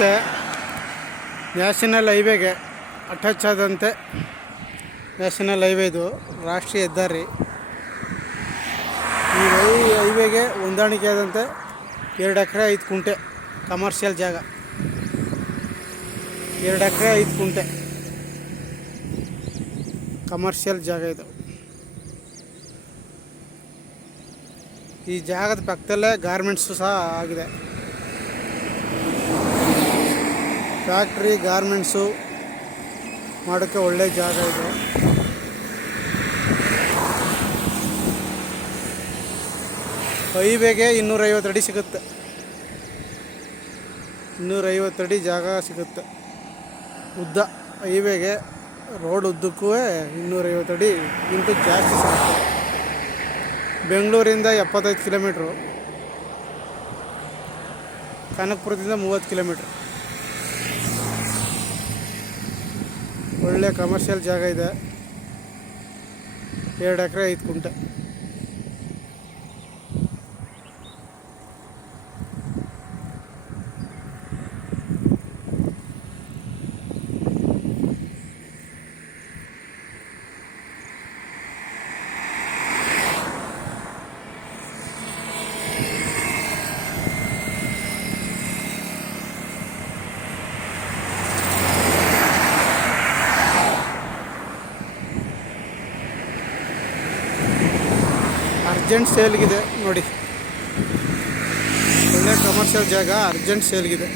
ರಸ್ತೆ national ಹೈವೇಗೆ attach ಆದಂತೆ national highway ಇದು ರಾಷ್ಟ್ರೀಯ ಹೆದ್ದಾರಿ. ಈ ಹೈವೇಗೆ ಹೊಂದಾಣಿಕೆ ಆದಂತೆ 2 ಎಕರೆ 5 ಕುಂಟೆ ಕಮರ್ಷಿಯಲ್ ಜಾಗ. 2 ಎಕರೆ 5 ಕುಂಟೆ ಕಮರ್ಷಿಯಲ್ ಜಾಗ ಇದು. ಈ ಜಾಗದ ಪಕ್ಕದಲ್ಲೇ ಗಾರ್ಮೆಂಟ್ಸು ಸಹ ಆಗಿದೆ. ಫ್ಯಾಕ್ಟ್ರಿ ಗಾರ್ಮೆಂಟ್ಸು ಮಾಡೋಕ್ಕೆ ಒಳ್ಳೆ ಜಾಗ ಇದು. ಹೈವೇಗೆ 250 ಅಡಿ ಸಿಗುತ್ತೆ. 250 ಅಡಿ ಜಾಗ ಸಿಗುತ್ತೆ ಉದ್ದ. ಹೈವೇಗೆ ರೋಡ್ ಉದ್ದಕ್ಕೂ 250 ಅಡಿಗಿಂತ ಜಾಸ್ತಿ ಸಿಗುತ್ತೆ. ಬೆಂಗಳೂರಿಂದ 75 ಕಿಲೋಮೀಟ್ರು, ಕನಕಪುರದಿಂದ 30 ಕಿಲೋಮೀಟ್ರ್. ಒಳ್ಳೆ ಕಮರ್ಷಿಯಲ್ ಜಾಗ ಇದೆ. 2 ಎಕರೆ 5 ಕುಂಟೆ. ಅರ್ಜೆಂಟ್ ಸೇಲ್ಗಿದೆ ನೋಡಿ. ಒಳ್ಳೆ ಕಮರ್ಷಿಯಲ್ ಜಾಗ ಅರ್ಜೆಂಟ್ ಸೇಲ್ಗಿದೆ.